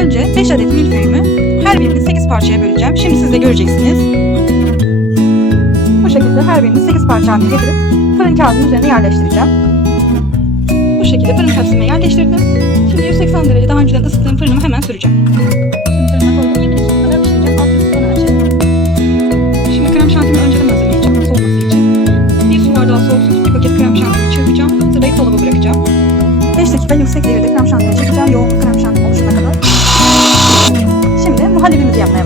Önce 5 adet milföyümü her birini 8 parçaya böleceğim. Şimdi siz de göreceksiniz. Bu şekilde her birini 8 parça haline getirip fırın kağıdının üzerine yerleştireceğim. Bu şekilde fırın tepsime yerleştirdim. Şimdi 180 derece daha önceden ısıttığım fırınımı hemen süreceğim. Şimdi fırına koydum. 20 dakika kadar pişireceğim. Alt üstünü açayım. Şimdi krem şantimi önceden hazırlayacağım soğuması için. Bir su bardağı soğuk süt, bir paket krem şantimi çırpacağım. Hazırlayıp dolaba bırakacağım. 5 dakika yüksek devirde krem şantimi çekeceğim. Yoğun krem şantim oluşana kadar.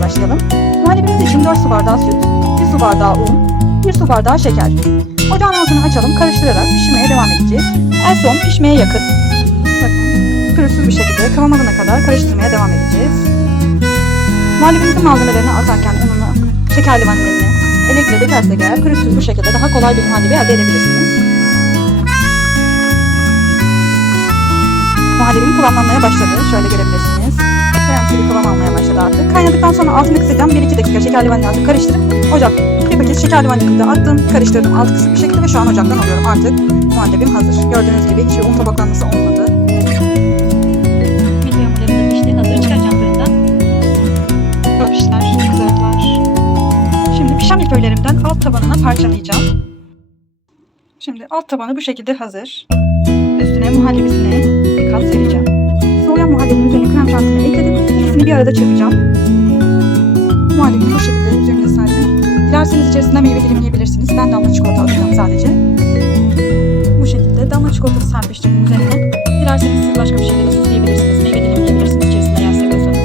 Başlayalım. Muhallebimiz için 4 su bardağı süt, 1 su bardağı un, 1 su bardağı şeker. Ocağın altını açalım, karıştırarak pişirmeye devam edeceğiz. En son pişmeye yakın. Pürüzsüz bir şekilde kıvam alana kadar karıştırmaya devam edeceğiz. Muhallebimizin malzemelerini atarken ununu, şekerli vanilini, elekle dökersek eğer pürüzsüz bu şekilde daha kolay bir muhallebi elde edebilirsiniz. Muhallebim kıvamlanmaya başladı. Şöyle görebilirsiniz. Kremsi bir kıvam almaya başladı artık. Kaynadıktan sonra altını kısacağım. 1-2 dakika şekerli vanilya karıştırıp ocak bir paket şekerli vanilyayı da attım, karıştırdım altı kısık bir şekilde ve şu an ocaktan alıyorum. Artık muhallebim hazır. Gördüğünüz gibi hiçbir un tabaklanması olmadı. Pişen milföylerimden alt tabanına parçalayacağım. Şimdi alt tabanı bu şekilde hazır. Üstüne muhallebisini bir kat sereceğim bir arada çırpacağım. Muhallebimi bu şekilde üzerine serdim. Dilerseniz içerisinde meyve dilimleyebilirsiniz. Ben damla çikolata atacağım sadece. Bu şekilde damla çikolata serpiştirdim üzerine. Dilerseniz siz başka bir şeyler de süsleyebilirsiniz. Meyve dilimleyebilirsiniz içerisinde yer seviyorsanız.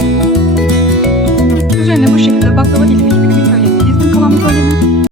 Üzerine bu şekilde baklava dilimi gibi bir köy ekleyebilirsiniz. Kalan bu